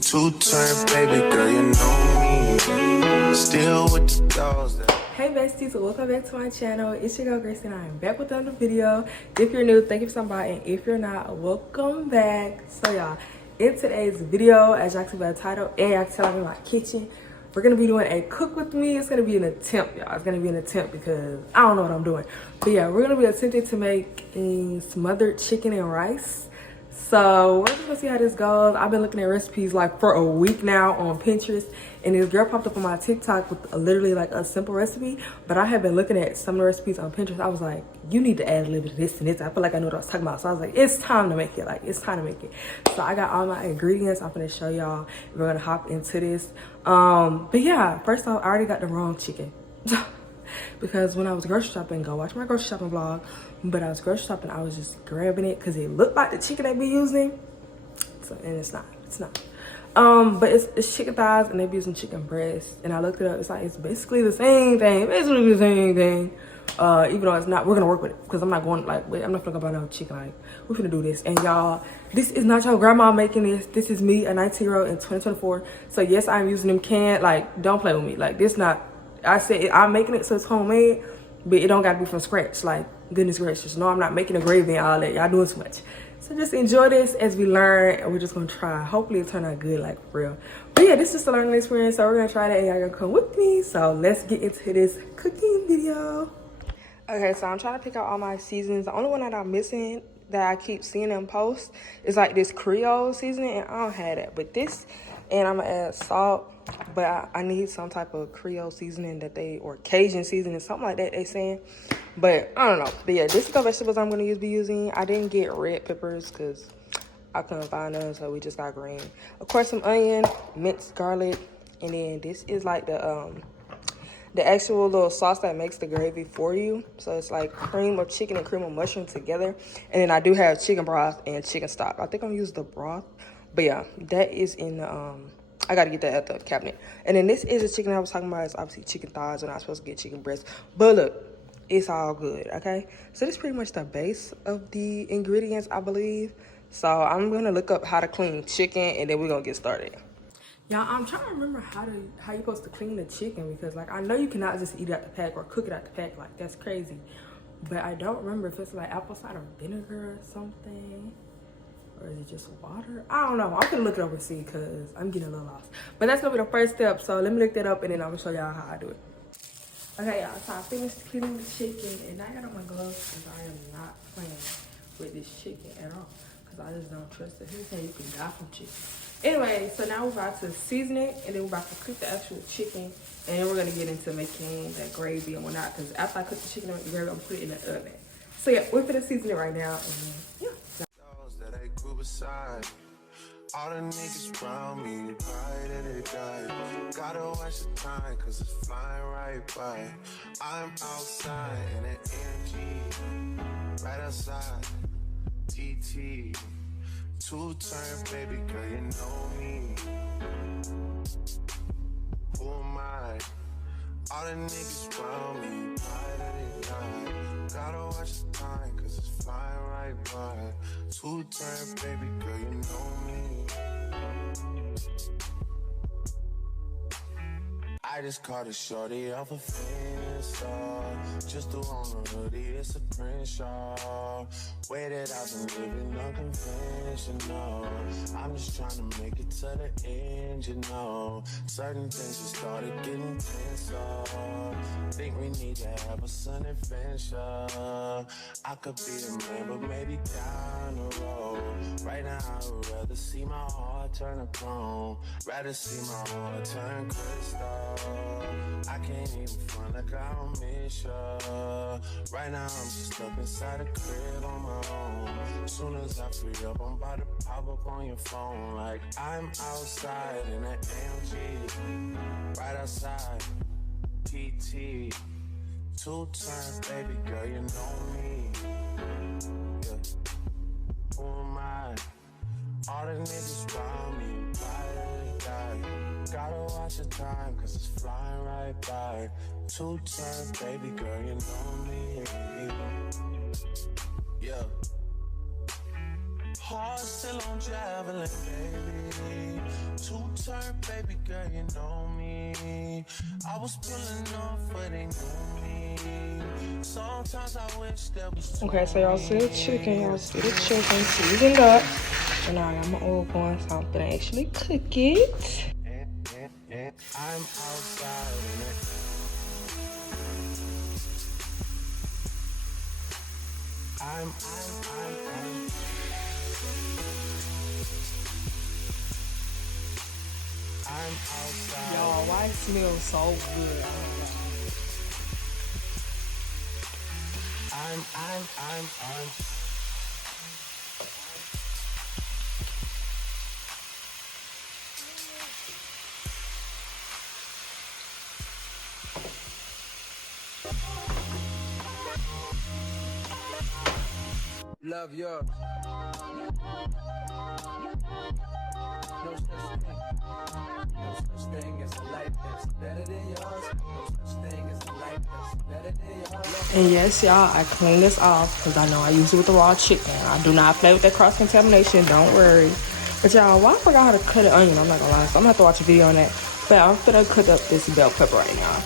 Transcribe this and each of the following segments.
Two-turn baby girl, you know me. Still with the dolls that... Hey besties, welcome back to my channel. It's your girl Gracie and I am back with another video. If you're new, thank you for stopping by, and if you're not, welcome back. So y'all, in today's video, as y'all can see by the title and y'all can tell I'm in my kitchen, we're gonna be doing a cook with me. It's gonna be an attempt, y'all. It's gonna be an attempt because I don't know what I'm doing. But yeah, we're gonna be attempting to make a smothered chicken and rice. So we're just gonna see how this goes. I've been looking at recipes like for a week now on Pinterest, and this girl popped up on my TikTok with literally like a simple recipe. But I have been looking at some of the recipes on Pinterest. I was like, you need to add a little bit of this and this. I feel like I know what I was talking about. So I was like, it's time to make it. Like, it's time to make it. So I got all my ingredients. I'm gonna show y'all. We're gonna hop into this. But yeah, first off, I already got the wrong chicken. Because when I was grocery shopping, go watch my grocery shopping vlog. But I was grocery shopping, I was just grabbing it because it looked like the chicken they be using. So, and it's not. But it's chicken thighs and they be using chicken breasts. And I looked it up. It's like it's basically the same thing. Even though it's not, we're gonna work with it because I'm not going like, wait, I'm not gonna go buy no chicken. Like, we're gonna do this. And y'all, this is not your grandma making this. This is me, a 19-year-old in 2024. So yes, I'm using them canned. Like, don't play with me. Like, this not. I said I'm making it so it's homemade, but it don't gotta be from scratch. Like, goodness gracious, no, I'm not making a gravy and all that. Y'all doing too much. So just enjoy this as we learn, and we're just gonna try. Hopefully it turn out good, like for real. But yeah, this is the learning experience, so we're gonna try that and y'all gonna come with me. So let's get into this cooking video. Okay, so I'm trying to pick out all my seasonings. The only one that I'm missing that I keep seeing them post is like this Creole seasoning, and I don't have that. But this, and I'm gonna add salt, but I need some type of Creole seasoning or Cajun seasoning, something like that they saying. But I don't know. But yeah, this is the vegetables I'm gonna be using. I didn't get red peppers because I couldn't find them, so we just got green. Of course, some onion, minced garlic, and then this is like the actual little sauce that makes the gravy for you. So it's like cream of chicken and cream of mushroom together. And then I do have chicken broth and chicken stock. I think I'm gonna use the broth. But yeah, that is in the, I gotta get that at the cabinet. And then this is the chicken I was talking about. It's obviously chicken thighs. We're not supposed to get chicken breasts. But look, it's all good, okay? So this is pretty much the base of the ingredients, I believe. So I'm gonna look up how to clean chicken and then we're gonna get started. Y'all, I'm trying to remember how you're supposed to clean the chicken, because like I know you cannot just eat it out the pack or cook it out the pack. Like, that's crazy. But I don't remember if it's like apple cider vinegar or something, or is it just water? I don't know. I'm gonna look it up and see because I'm getting a little lost. But that's gonna be the first step. So let me look that up and then I'm gonna show y'all how I do it. Okay, y'all. So I finished cleaning the chicken and I got on my gloves because I am not playing with this chicken at all, because I just don't trust it. Here's how you can die from chicken. Anyway, so now we're about to season it, and then we're about to cook the actual chicken, and then we're gonna get into making that gravy and whatnot. Because after I cook the chicken and the gravy, I'm gonna put it in the oven. So yeah, we're gonna season it right now, and yeah. That I grew beside. All the niggas around me, pride that they die. Gotta watch the time, cause it's flying right by. I'm outside in an AMG, right outside, TT. Two-turn baby girl, you know me. Who am I? All the niggas around me, pride that they die. Gotta watch the time, cause it's flying right by. Two-turn baby girl, you know me. I just caught a shorty off a fence, just threw on a hoodie, it's a print shop. Way that I've been living unconventional. I'm just trying to make it to the end, you know. Certain things just started getting tenser. Think we need to have a sun adventure. I could be the man, but maybe down the road. Right now I would rather see my heart turn to chrome. Rather see my heart turn crystal. I can't even front like I don't miss ya. Right now I'm just stuck inside a crib on my own. Soon as I free up, I'm about to pop up on your phone. Like I'm outside in an AMG, right outside, TT. Two-turn baby girl, you know me. Yeah. Who am I? All the niggas around me, die. Gotta watch the time, cause it's flying right by. Two-turn baby girl, you know me. Yeah. Heart still on traveling, baby. two-turn, baby girl, you know me. I was pulling off, but they knew me. Sometimes I wish there was two. Okay, so y'all see the chicken. Y'all see the chicken seasoned up. And now I got my oil going, so I'm gonna actually cook it. I'm outside in it. I'm outside. Y'all, why it smells so good? Oh my God. I'm love yours. No such thing. No such thing as a life that's better than yours. No such thing as a life that's better than yours. And yes, y'all, I cleaned this off because I know I use it with the raw chicken. I do not play with that cross-contamination. Don't worry. But y'all, why I forgot how to cut an onion? I'm not gonna lie. So I'm gonna have to watch a video on that. But I'm gonna cut up this bell pepper right now.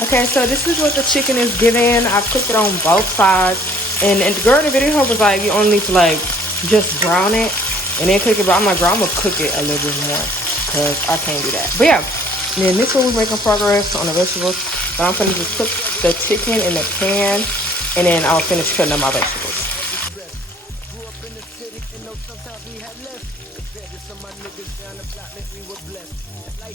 Okay, so this is what the chicken is giving. I cooked it on both sides. And the girl in the video was like, you only need to like just brown it and then cook it. But I'm like, girl, I'm gonna cook it a little bit more because I can't do that. But yeah, and then this one we're making progress on the vegetables. But I'm gonna just put the chicken in the pan and then I'll finish cutting up my vegetables.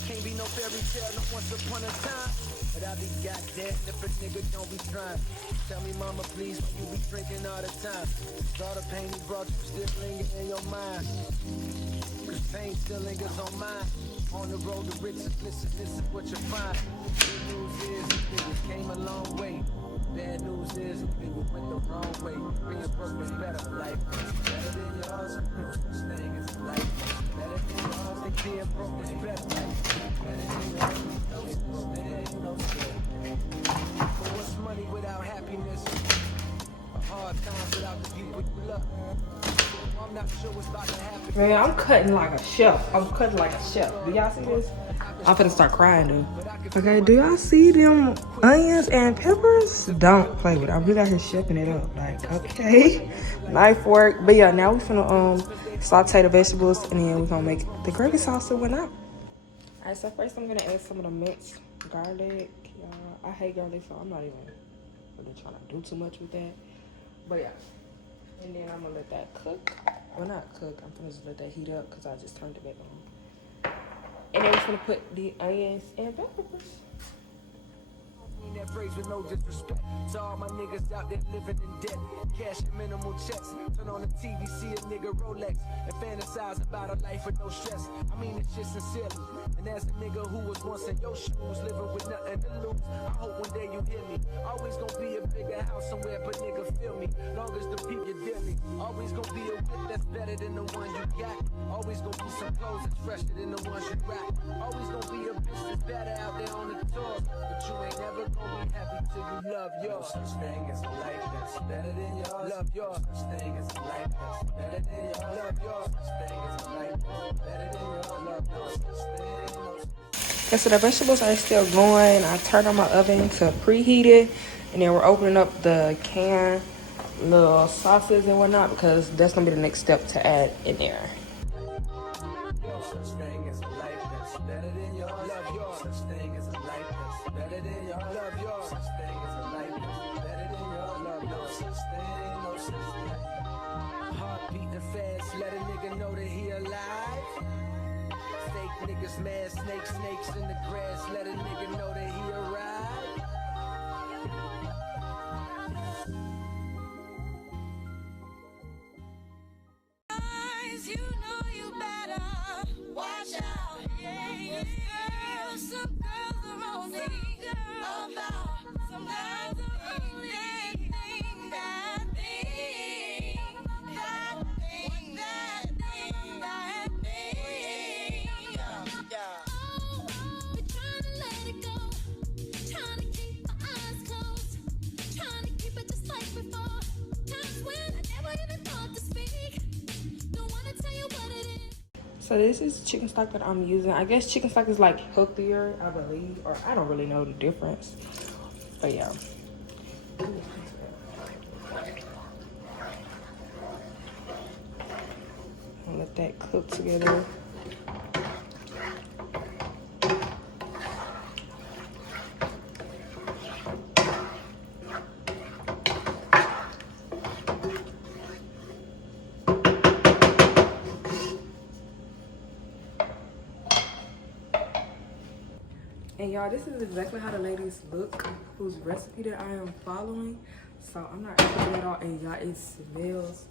Can't be no fairy tale, no once upon a time. But I be goddamn if a nigga don't be trying. Tell me, mama, please, why you be drinking all the time? All the pain you brought you still lingering in your mind. Cause pain still lingers on mine. On the road to riches, listen, this is what you find. Good news is, niggas came a long way. Bad news is, niggas went the wrong way. Being broke is better, life is better than yours. No such thing as life is better than yours. They being broke is better, life is better than yours. No such thing, no such. But what's money without happiness? A hard times without the people you love. I'm not sure what's about to happen. Man, I'm cutting like a chef. I'm cutting like a chef. Do y'all see this? I'm finna start crying, dude. Okay, do y'all see them onions and peppers? Don't play with it. I'm really out here chefing it up. Like, okay. Knife work. But yeah, now we finna saute the vegetables and then we're gonna make the gravy sauce and whatnot. Alright, so first I'm gonna add some of the minced garlic. I hate garlic, so I'm not even really trying to do too much with that. But yeah. And then I'm gonna let that cook. Well, not cook. I'm gonna just let that heat up because I just turned it back on. And then we're gonna put the onions and peppers. That phrase with no disrespect to all my niggas out there living in debt. Cash and minimal checks. Turn on the TV, see a nigga Rolex, and fantasize about a life with no stress. I mean it's just sincerely. And as a nigga who was once in your shoes, living with nothing to lose, I hope one day you hear me. Always gonna be a bigger house somewhere, but nigga feel me. Long as the people you deal me. Always gonna be a whip that's better than the one you got. Always gonna be some clothes that's fresher than the ones you rock. Always gonna be a bitch that's better out there on the tour, but you ain't never gonna be happy till you love yours. No such thing as a life that's better than yours. Love yours. No such thing as a life that's better than yours. Love yours. No such thing as a life that's better than yours. Love no such thing. Okay, so the vegetables are still going. I turned on my oven to preheat it, and then we're opening up the can little sauces and whatnot because that's gonna be the next step to add in there. No such thing as a life that's better than yours. Love yours. No such thing as a life that's better than yours. Love yours. No such thing as a life that's better than yours. Love no such thing, no such thing. Heart beating fast, let a nigga know that he alive. Fake niggas mad, snakes in the grass, let a nigga know that he arrived. You know you better watch out. Yeah. Girls, some girls are only about some girls are only thing that thing. Oh, we're trying to let it go, trying to So this is chicken stock that I'm using. I guess chicken stock is like healthier, I believe, or I don't really know the difference. But yeah. I'll let that cook together. And y'all, this is exactly how the ladies look whose recipe that I am following. So I'm not editing it all. And y'all, it smells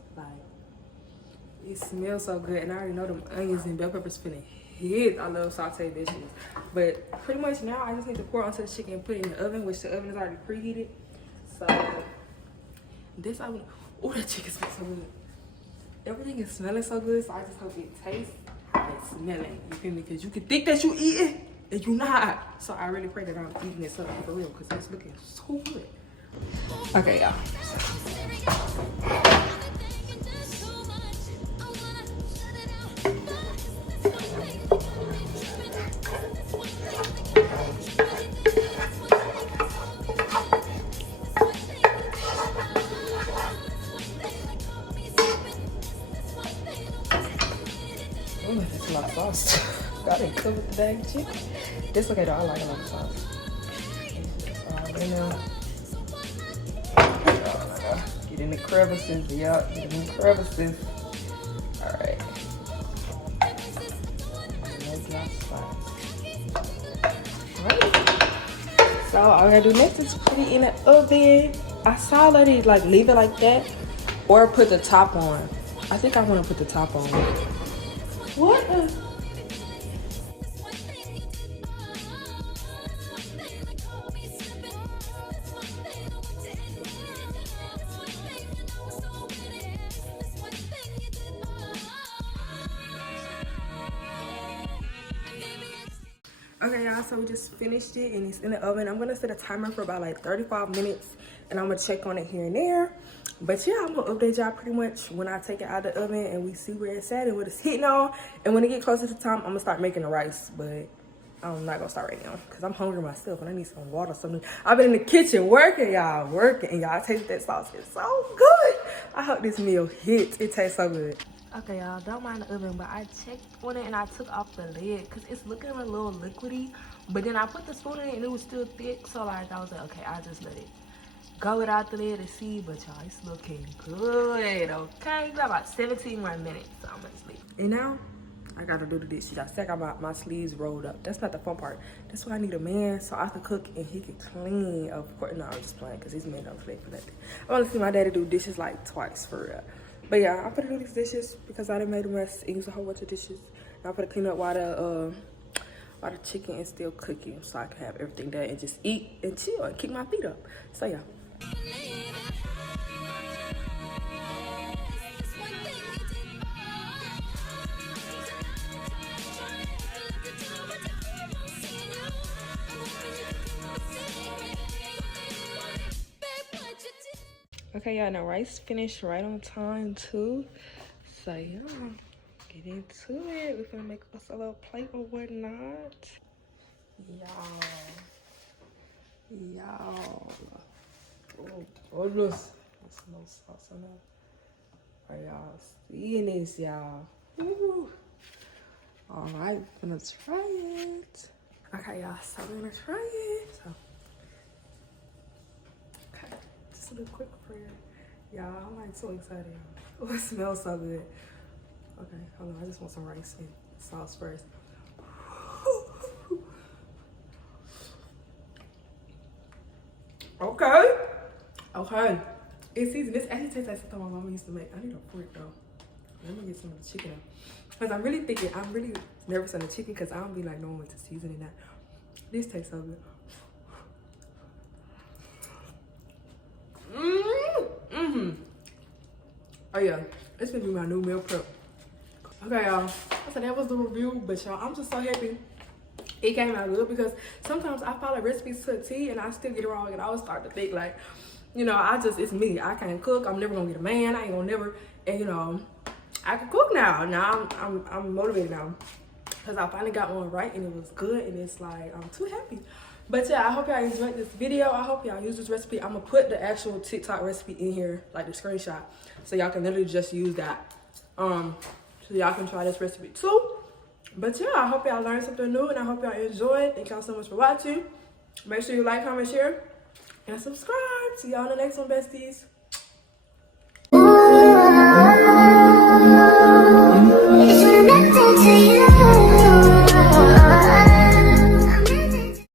so good. And I already know them onions and bell peppers finna hit. I love sauteed vegetables. But pretty much now I just need to pour onto the chicken and put it in the oven, which the oven is already preheated. So this I would, oh, that chicken smells so good. Everything is smelling so good, so I just hope it tastes how it's smelling. You feel me? Because you can think that you eating and you not. So I really pray that I'm eating it so for real, because it's looking so good. Okay, y'all. Oh, that's a lot of sauce. I didn't cook with the dang chicken. It's okay though, I like a lot of sauce. Get in the crevices, yeah, get in the crevices. Alright. So all I gotta do next is put it in the oven. I saw lady like leave it like that or put the top on. I think I want to put the top on. What? Okay, y'all, so we just finished it and it's in the oven. I'm gonna set a timer for about like 35 minutes and I'm gonna check on it here and there. But yeah, I'm gonna update y'all pretty much when I take it out of the oven and we see where it's at and what it's hitting on. And when it get closer to time, I'm gonna start making the rice. But I'm not gonna start right now because I'm hungry myself and I need some water or something. I've been in the kitchen working, y'all, and y'all taste that sauce. It's so good. I hope this meal hits. It tastes so good. Okay, y'all, don't mind the oven, but I checked on it and I took off the lid because it's looking a little liquidy. But then I put the spoon in it and it was still thick. So like I was like, okay, I'll just let it go without the lid and see. But y'all, it's looking good, okay? We got about 17 more minutes, so I'm gonna sleep. And now, I gotta do the dishes. I said I got my sleeves rolled up. That's not the fun part. That's why I need a man so I can cook and he can clean. Of course, no, I'm just playing because these men don't clean for nothing. I wanna see my daddy do dishes like twice for real. But yeah, I'm gonna do these dishes because I done made a mess and use a whole bunch of dishes. And I'm gonna clean up while the chicken is still cooking so I can have everything done and just eat and chill and kick my feet up. So yeah. Okay, y'all, now rice finished right on time too. So yeah, get into it. We're gonna make us a little plate or whatnot. Y'all. Oh, goodness. There's no sauce on that. Are y'all seeing this, y'all? All right, we're gonna try it. Okay, y'all, so we're gonna try it. So, okay, just a little quick prayer. Y'all, I'm like so excited. Oh, it smells so good. Okay, hold on, I just want some rice and sauce first. Okay. It's seasoned. This actually tastes like something my mama used to make. I need a fork though. Let me get some of the chicken out. Because I'm really nervous on the chicken because I don't be like knowing what to season in that. This tastes so good. Oh yeah, it's gonna be my new meal prep. Okay, y'all. So that was the review, but y'all, I'm just so happy it came out good because sometimes I follow recipes to a T and I still get it wrong and I always start to think like, you know, it's me. I can't cook. I'm never gonna get a man. I ain't gonna never, and you know, I can cook now. Now I'm motivated now because I finally got one right and it was good, and it's like I'm too happy. But yeah, I hope y'all enjoyed this video. I hope y'all use this recipe. I'm gonna put the actual TikTok recipe in here, like the screenshot, so y'all can literally just use that. So y'all can try this recipe too. But yeah, I hope y'all learned something new, and I hope y'all enjoyed. Thank y'all so much for watching. Make sure you like, comment, share, and subscribe. See y'all in the next one, besties.